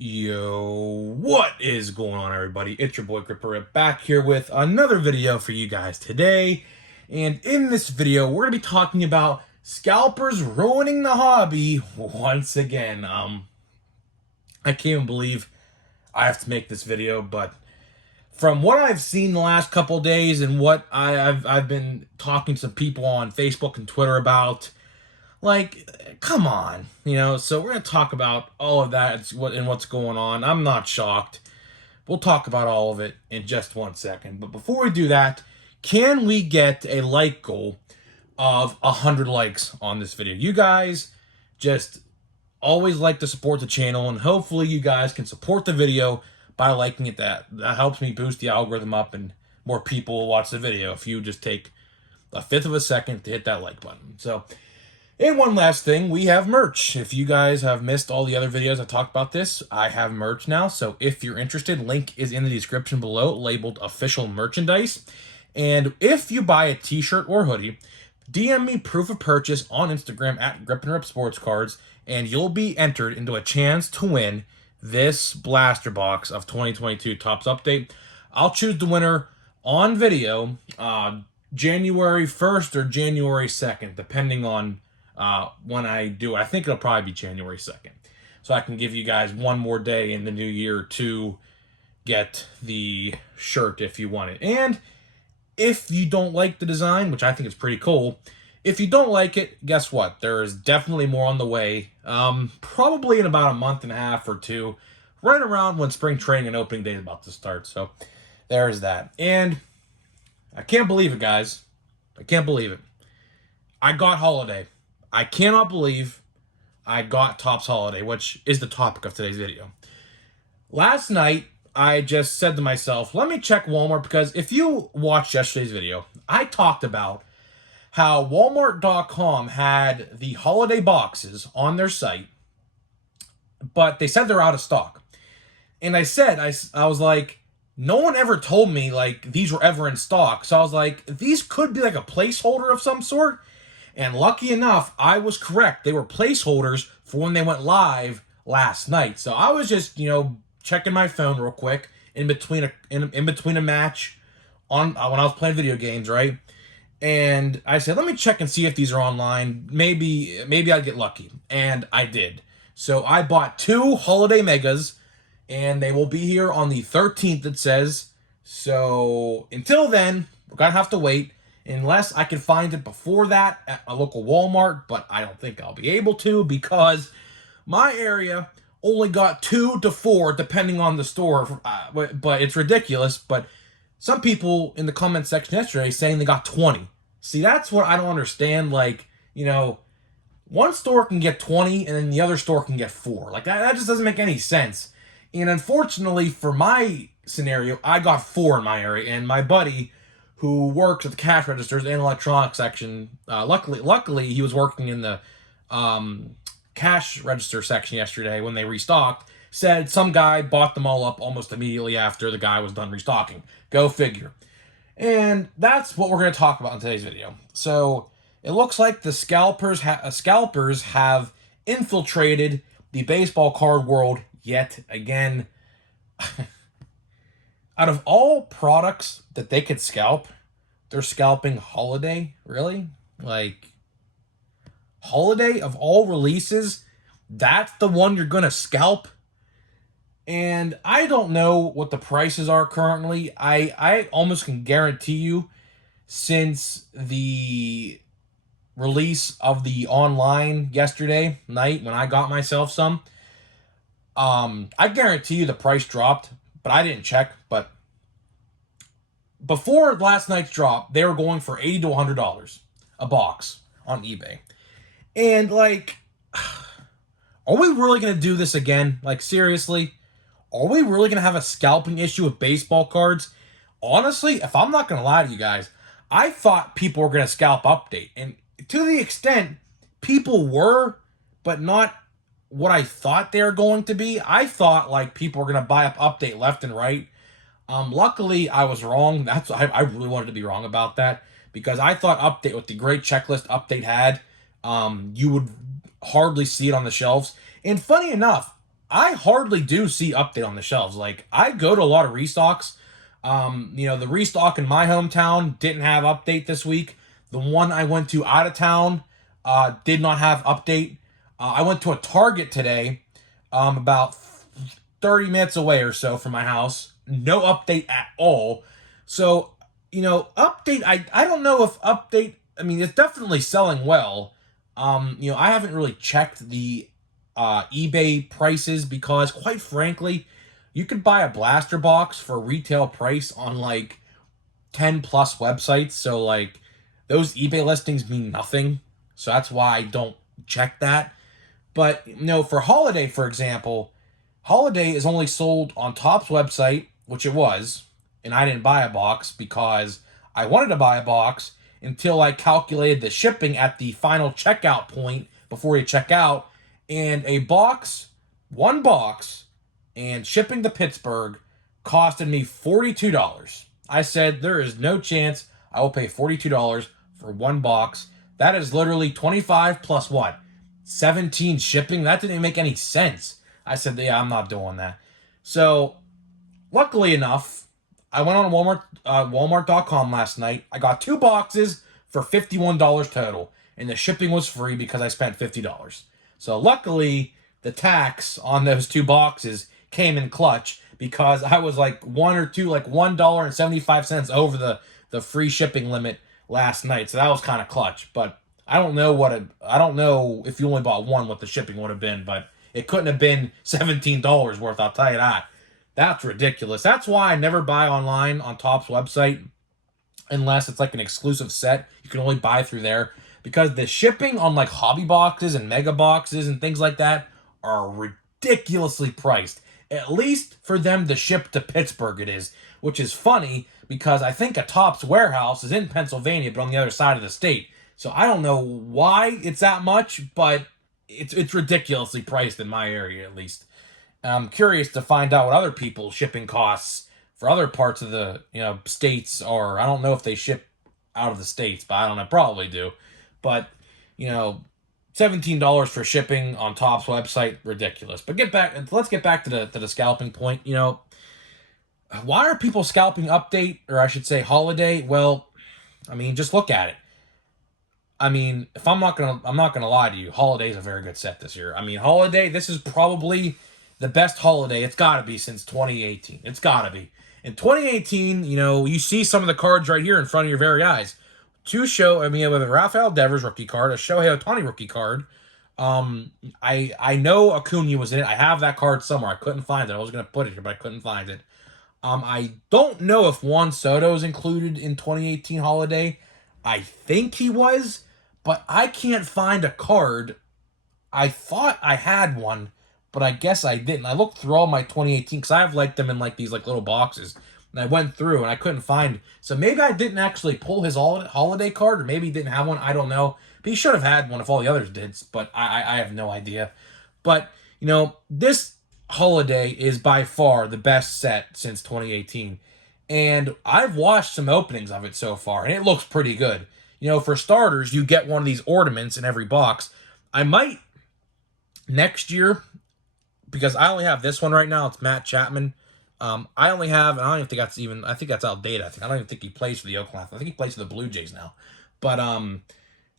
Yo, what is going on, everybody? It's your boy Gripper back here with another video for you guys today. And in this video, we're going to be talking about scalpers ruining the hobby once again. I can't even believe I have to make this video, but from what I've seen the last couple of days and what I've been talking to some people on Facebook and Twitter about, like, come on, so we're going to talk about all of that and what's going on. I'm not shocked. We'll talk about all of it in just 1 second. But before we do that, can we get a like goal of 100 likes on this video? You guys just always like to support the channel, and hopefully you guys can support the video by liking it. That helps me boost the algorithm up and more people will watch the video if you just take a fifth of a second to hit that like button. So, and one last thing, we have merch. If you guys have missed all the other videos I talked about this, I have merch now. So if you're interested, link is in the description below, labeled official merchandise. And if you buy a t-shirt or hoodie, DM me proof of purchase on Instagram at GripNRip Sports Cards, and you'll be entered into a chance to win this blaster box of 2022 Topps Update. I'll choose the winner on video January 1st or January 2nd, depending on when I do it. I think it'll probably be January 2nd. So I can give you guys one more day in the new year to get the shirt if you want it. And if you don't like the design, which I think is pretty cool, if you don't like it, guess what? There is definitely more on the way. Probably in about a month and a half or two, right around when spring training and opening day is about to start. So there's that. And I can't believe it, guys. I can't believe it. I got Holiday. I cannot believe I got Topps Holiday, which is the topic of today's video. Last night, I just said to myself, let me check Walmart, because if you watched yesterday's video, I talked about how Walmart.com had the holiday boxes on their site, but they said they're out of stock. And I said, I was like, no one ever told me, like, these were ever in stock. So I was like, these could be like a placeholder of some sort. And lucky enough, I was correct. They were placeholders for when they went live last night. So I was just, checking my phone real quick in between a match on when I was playing video games, right? And I said, let me check and see if these are online. Maybe I'd get lucky. And I did. So I bought 2 holiday megas, and they will be here on the 13th, it says. So until then, we're going to have to wait. Unless I can find it before that at a local Walmart, but I don't think I'll be able to, because my area only got 2 to 4, depending on the store. But it's ridiculous. But some people in the comment section yesterday saying they got 20. See, that's what I don't understand. Like, one store can get 20, and then the other store can get 4. Like, that just doesn't make any sense. And unfortunately, for my scenario, I got 4 in my area, and my buddy, who works at the cash registers and electronics section. Luckily, he was working in the cash register section yesterday when they restocked. Said some guy bought them all up almost immediately after the guy was done restocking. Go figure. And that's what we're going to talk about in today's video. So it looks like the scalpers have infiltrated the baseball card world yet again. Out of all products that they could scalp, they're scalping Holiday? Really? Like, Holiday of all releases, that's the one you're going to scalp? And I don't know what the prices are currently. I almost can guarantee you, since the release of the online yesterday night when I got myself some, I guarantee you the price dropped. But I didn't check. But before last night's drop, they were going for $80 to $100 a box on eBay. And, like, are we really going to do this again? Like, seriously? Are we really going to have a scalping issue with baseball cards? Honestly, if I'm not going to lie to you guys, I thought people were going to scalp update. And to the extent people were, but not what I thought they were going to be. I thought, like, people were going to buy up update left and right. Luckily, I was wrong. I really wanted to be wrong about that, because I thought update, with the great checklist update had, you would hardly see it on the shelves. And funny enough, I hardly do see update on the shelves. Like, I go to a lot of restocks. The restock in my hometown didn't have update this week. The one I went to out of town did not have update. I went to a Target today, about 30 minutes away or so from my house. No update at all. So, update, I don't know if update, I mean, it's definitely selling well. I haven't really checked the eBay prices because, quite frankly, you could buy a blaster box for retail price on like 10 plus websites. So, like, those eBay listings mean nothing. So that's why I don't check that. But, for Holiday, for example, Holiday is only sold on Topps website, which it was, and I didn't buy a box because I wanted to buy a box until I calculated the shipping at the final checkout point before you check out, and one box, and shipping to Pittsburgh costed me $42. I said, there is no chance I will pay $42 for one box. That is literally 25 plus what? 17 shipping? That didn't make any sense. I said, yeah, I'm not doing that. So, luckily enough, I went on Walmart.com last night. I got 2 boxes for $51 total, and the shipping was free because I spent $50. So, luckily, the tax on those 2 boxes came in clutch because I was like $1.75 over the free shipping limit last night. So that was kind of clutch. But I don't know if you only bought one what the shipping would have been, but it couldn't have been $17 worth, I'll tell you that. That's ridiculous. That's why I never buy online on Topps website unless it's like an exclusive set. You can only buy through there because the shipping on like hobby boxes and mega boxes and things like that are ridiculously priced. At least for them to ship to Pittsburgh it is, which is funny because I think a Topps warehouse is in Pennsylvania but on the other side of the state. So I don't know why it's that much, but it's ridiculously priced in my area at least. I'm curious to find out what other people's shipping costs for other parts of the states are. I don't know if they ship out of the states, but I don't know, probably do. But $17 for shipping on Topps website, ridiculous. But let's get back to the scalping point. Why are people scalping update, or I should say holiday? Well, I mean, just look at it. I mean, I'm not gonna lie to you. Holiday's a very good set this year. I mean, Holiday, this is probably the best Holiday it's got to be since 2018. It's got to be. In 2018, you see some of the cards right here in front of your very eyes. With a Rafael Devers rookie card, a Shohei Ohtani rookie card. I know Acuna was in it. I have that card somewhere. I couldn't find it. I was gonna put it here, but I couldn't find it. I don't know if Juan Soto is included in 2018 Holiday. I think he was, but I can't find a card. I thought I had one, but I guess I didn't. I looked through all my 2018 because I have like them in like these like little boxes, and I went through and I couldn't find. So maybe I didn't actually pull his holiday card, or maybe he didn't have one. I don't know. But he should have had one if all the others did. But I have no idea. But this holiday is by far the best set since 2018, and I've watched some openings of it so far, and it looks pretty good. For starters, you get one of these ornaments in every box. I might next year, because I only have this one right now. It's Matt Chapman. I only have, and I don't even think that's even, I think that's outdated. I don't even think he plays for the Oakland. I think he plays for the Blue Jays now. But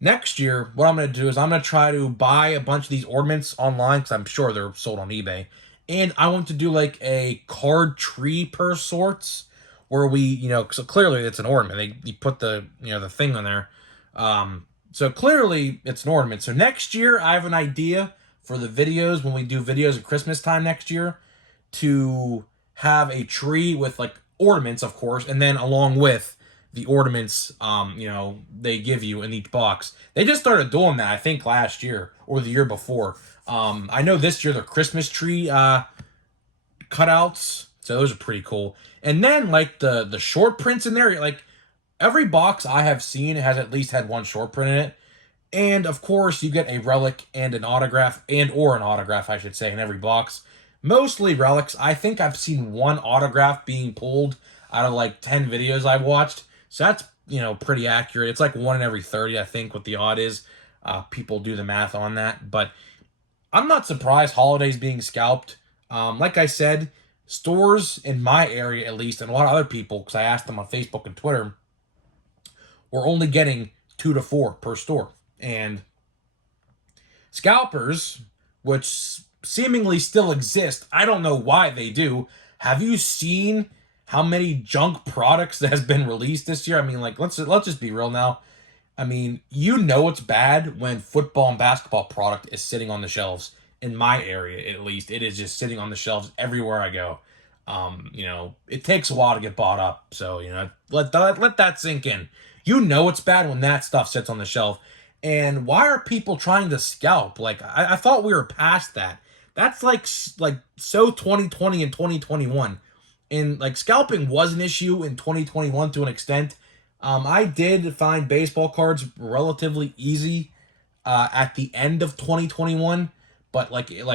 next year, what I'm going to do is I'm going to try to buy a bunch of these ornaments online because I'm sure they're sold on eBay. And I want to do like a card tree per sorts where so clearly it's an ornament. You put the thing on there. So clearly it's an ornament. So next year I have an idea for the videos when we do videos at Christmas time next year to have a tree with like ornaments, of course, and then along with the ornaments, they give you in each box. They just started doing that, I think, last year or the year before. I know this year the Christmas tree cutouts, so those are pretty cool. And then like the short prints in there, like every box I have seen has at least had one short print in it. And of course, you get a relic and an autograph, I should say, in every box. Mostly relics. I think I've seen one autograph being pulled out of like 10 videos I've watched. So that's, pretty accurate. It's like 1 in every 30, I think, what the odd is. People do the math on that. But I'm not surprised holidays being scalped. Like I said, stores in my area at least, and a lot of other people, because I asked them on Facebook and Twitter, were only getting 2 to 4 per store. And scalpers, which seemingly still exist, I don't know why they do. Have you seen how many junk products that has been released this year? I mean, like let's just be real now. I mean, you know it's bad when football and basketball product is sitting on the shelves. In my area, at least, it is just sitting on the shelves everywhere I go. It takes a while to get bought up, so let that sink in. You know it's bad when that stuff sits on the shelf. And why are people trying to scalp? Like I thought we were past that. That's like so 2020 and 2021. And like scalping was an issue in 2021 to an extent. I did find baseball cards relatively easy at the end of 2021, but like in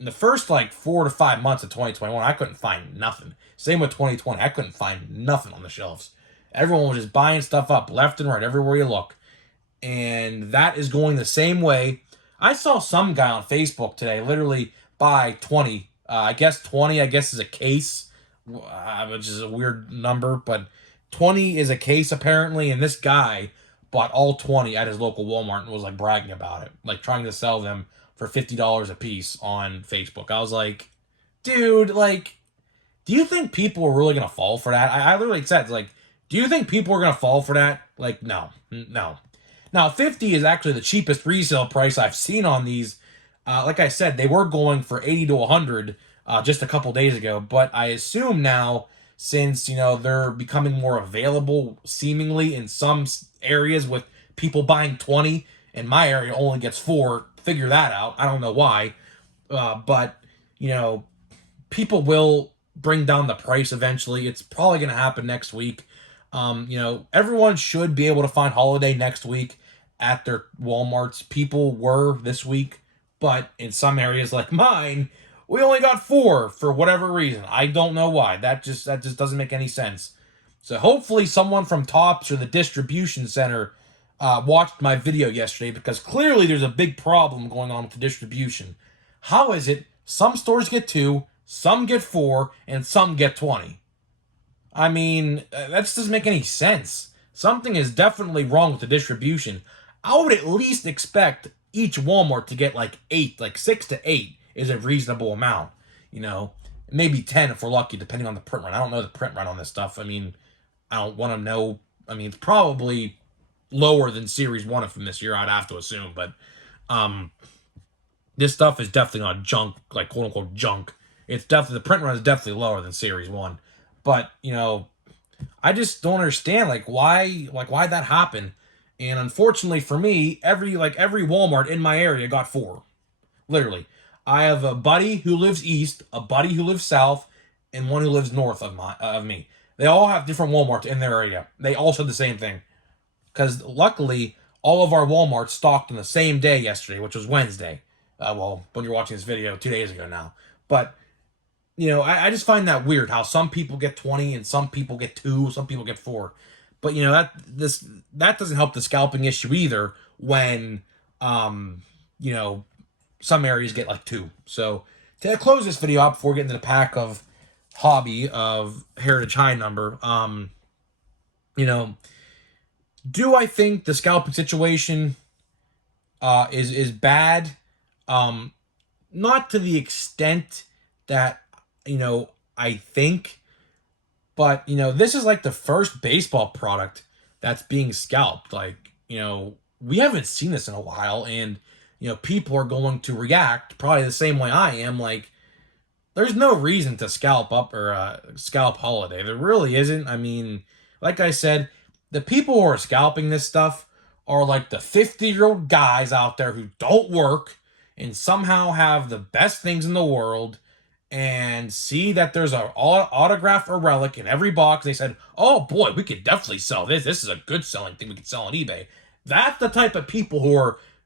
the first like 4 to 5 months of 2021, I couldn't find nothing. Same with 2020, I couldn't find nothing on the shelves. Everyone was just buying stuff up left and right everywhere you look, and that is going the same way. I saw some guy on Facebook today literally buy 20. I guess 20. I guess is a case, which is a weird number, but 20 is a case apparently, and this guy bought all 20 at his local Walmart and was like bragging about it, like trying to sell them for $50 a piece on Facebook. I was like, dude, like, do you think people are really gonna fall for that? I literally said, like, do you think people are gonna fall for that? Like, no, no. Now, 50 is actually the cheapest resale price I've seen on these. Like I said, they were going for 80 to 100 just a couple days ago, but I assume now, since they're becoming more available seemingly in some areas with people buying 20, and my area only gets 4. Figure that out. I don't know why, but you know people will bring down the price eventually. It's probably going to happen next week. Everyone should be able to find holiday next week at their Walmarts. People were this week, but in some areas like mine, we only got 4 for whatever reason. I don't know why. That just doesn't make any sense. So hopefully someone from Tops or the distribution center watched my video yesterday, because clearly there's a big problem going on with the distribution. How is it some stores get 2, some get 4, and some get 20? I mean, that just doesn't make any sense. Something is definitely wrong with the distribution. I would at least expect each Walmart to get like 8, like 6 to 8 is a reasonable amount. Maybe 10 if we're lucky, depending on the print run. I don't know the print run on this stuff. I mean, I don't want to know. I mean, it's probably lower than Series 1 from this year, I'd have to assume. But this stuff is definitely not junk, like quote-unquote junk. It's definitely, the print run is definitely lower than Series 1. But, I just don't understand, why that happened. And unfortunately for me, every Walmart in my area got 4. Literally. I have a buddy who lives east, a buddy who lives south, and one who lives north of me. They all have different Walmarts in their area. They all said the same thing. Because luckily, all of our Walmarts stocked on the same day yesterday, which was Wednesday. When you're watching this video, 2 days ago now. But, I just find that weird how some people get 20 and some people get 2, some people get 4. But, that doesn't help the scalping issue either when, some areas get like 2. So to close this video out before getting to the pack of hobby of Heritage High number, do I think the scalping situation is bad? Not to the extent that I think, but this is like the first baseball product that's being scalped. We haven't seen this in a while, and people are going to react probably the same way I am. Like, there's no reason to scalp up or scalp holiday. There really isn't. I mean, like I said, the people who are scalping this stuff are like the 50-year-old guys out there who don't work and somehow have the best things in the world and see that there's an autograph or relic in every box. They said, oh boy, we could definitely sell this. This is a good selling thing we could sell on eBay. That's the type of people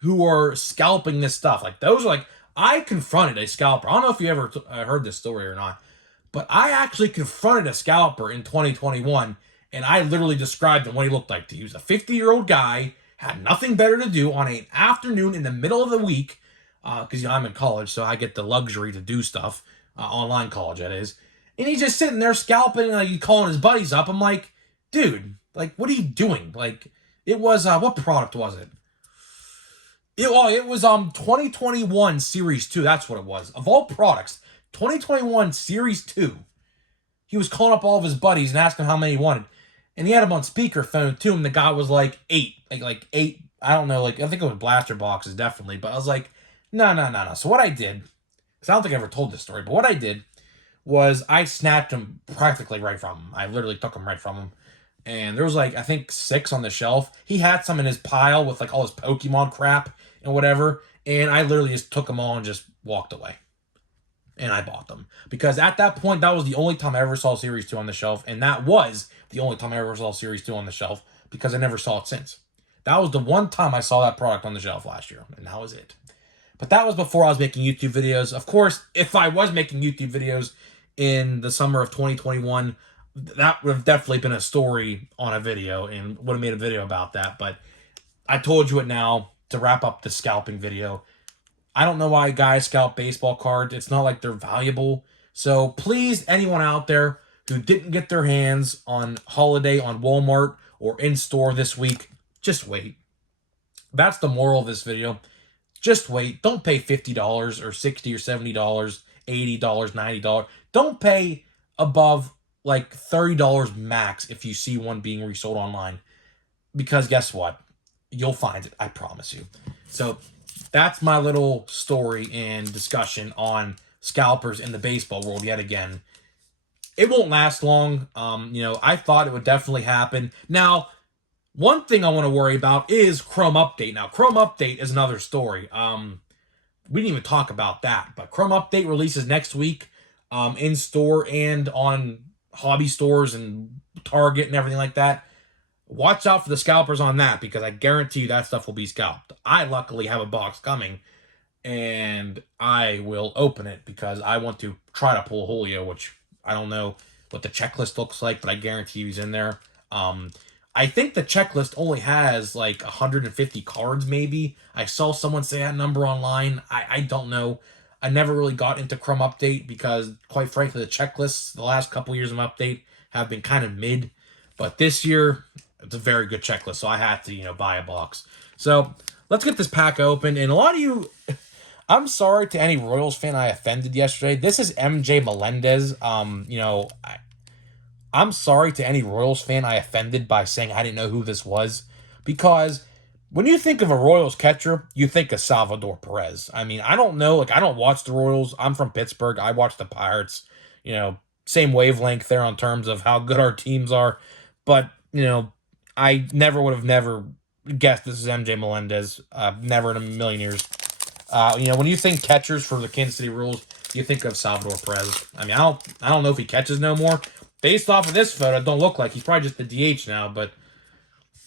who are scalping this stuff. Like, those are I confronted a scalper. I don't know if you ever heard this story or not, but I actually confronted a scalper in 2021, and I literally described him what he looked like to you. He was a 50-year-old guy, had nothing better to do on an afternoon in the middle of the week. because I'm in college, so I get the luxury to do stuff, online college that is. And he's just sitting there scalping, like he's calling his buddies up. I'm like, dude, like, what are you doing? Like, it was what product was it? It was 2021 Series 2. That's what it was. Of all products, 2021 Series 2. He was calling up all of his buddies and asking how many he wanted. And he had him on speakerphone too, and the guy was like 8. Like 8, I don't know, like I think it was blaster boxes, definitely. But I was like, no. So what I did, because I don't think I ever told this story, but what I did was I snapped him practically right from him. I literally took him right from him. And there was like, I think 6 on the shelf. He had some in his pile with like all his Pokemon crap and whatever. And I literally just took them all and just walked away. And I bought them. Because at that point, that was the only time I ever saw Series 2 on the shelf. And that was the only time I ever saw Series 2 on the shelf. Because I never saw it since. That was the one time I saw that product on the shelf last year. And that was it. But that was before I was making YouTube videos. Of course, if I was making YouTube videos in the summer of 2021, that would have definitely been a story on a video and would have made a video about that. But I told you it now to wrap up the scalping video. I don't know why guys scalp baseball cards. It's not like they're valuable. So please, anyone out there who didn't get their hands on holiday on Walmart or in store this week, just wait. That's the moral of this video. Just wait. Don't pay $50 or $60 or $70, $80, $90. Don't pay above like $30 max if you see one being resold online. Because guess what? You'll find it. I promise you. So that's my little story and discussion on scalpers in the baseball world yet again. It won't last long. I thought it would definitely happen. Now, one thing I want to worry about is Chrome Update. Now, Chrome Update is another story. We didn't even talk about that, but Chrome Update releases next week in store and on hobby stores and Target and everything like that. Watch out for the scalpers on that because I guarantee you that stuff will be scalped. I luckily have a box coming and I will open it because I want to try to pull Julio, which I don't know what the checklist looks like, but I guarantee he's in there. I think the checklist only has like 150 cards, maybe. I saw someone say that number online. I don't know. I never really got into Chrome Update because, quite frankly, the checklists the last couple years of Update have been kind of mid. But this year, it's a very good checklist, so I had to, buy a box. So let's get this pack open. And a lot of you, I'm sorry to any Royals fan I offended yesterday. This is MJ Melendez. I'm sorry to any Royals fan I offended by saying I didn't know who this was. Because when you think of a Royals catcher, you think of Salvador Perez. I mean, I don't know. I don't watch the Royals. I'm from Pittsburgh. I watch the Pirates. Same wavelength there on terms of how good our teams are. But, I would have never guessed this is MJ Melendez. Never in a million years. When you think catchers for the Kansas City Royals, you think of Salvador Perez. I mean, I don't know if he catches no more. Based off of this photo, it don't look like he's probably just the DH now. But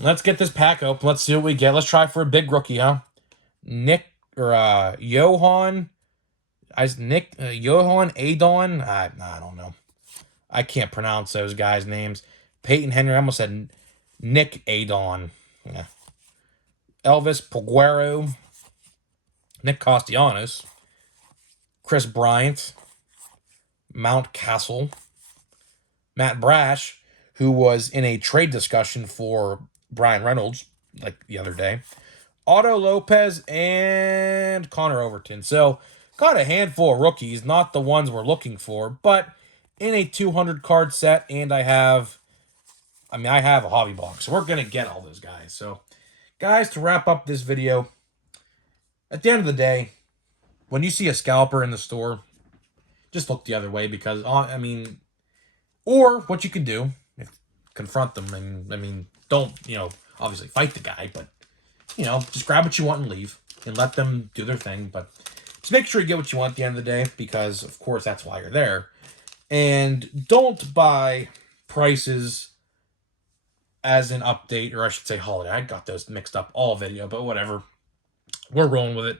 let's get this pack open. Let's see what we get. Let's try for a big rookie, huh? Johan Adon. I don't know. I can't pronounce those guys' names. Peyton Henry. I almost said Nick Adon. Yeah. Elvis Peguero. Nick Castellanos. Chris Bryant. Mountcastle. Matt Brash, who was in a trade discussion for Brian Reynolds like the other day. Otto Lopez and Connor Overton. So got a handful of rookies, not the ones we're looking for, but in a 200 card set, and I have a hobby box, so we're going to get all those guys. So, guys, to wrap up this video, at the end of the day, when you see a scalper in the store, just look the other way because, or what you can do, confront them, and, don't, obviously fight the guy, but, just grab what you want and leave, and let them do their thing, but just make sure you get what you want at the end of the day, because, of course, that's why you're there. And don't buy prices as an update, or I should say holiday. I got those mixed up all video, but whatever. We're rolling with it.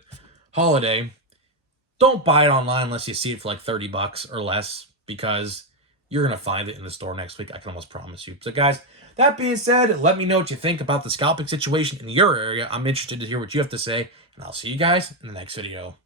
Holiday. Don't buy it online unless you see it for like $30 or less, because you're going to find it in the store next week. I can almost promise you. So, guys, that being said, let me know what you think about the scalping situation in your area. I'm interested to hear what you have to say, and I'll see you guys in the next video.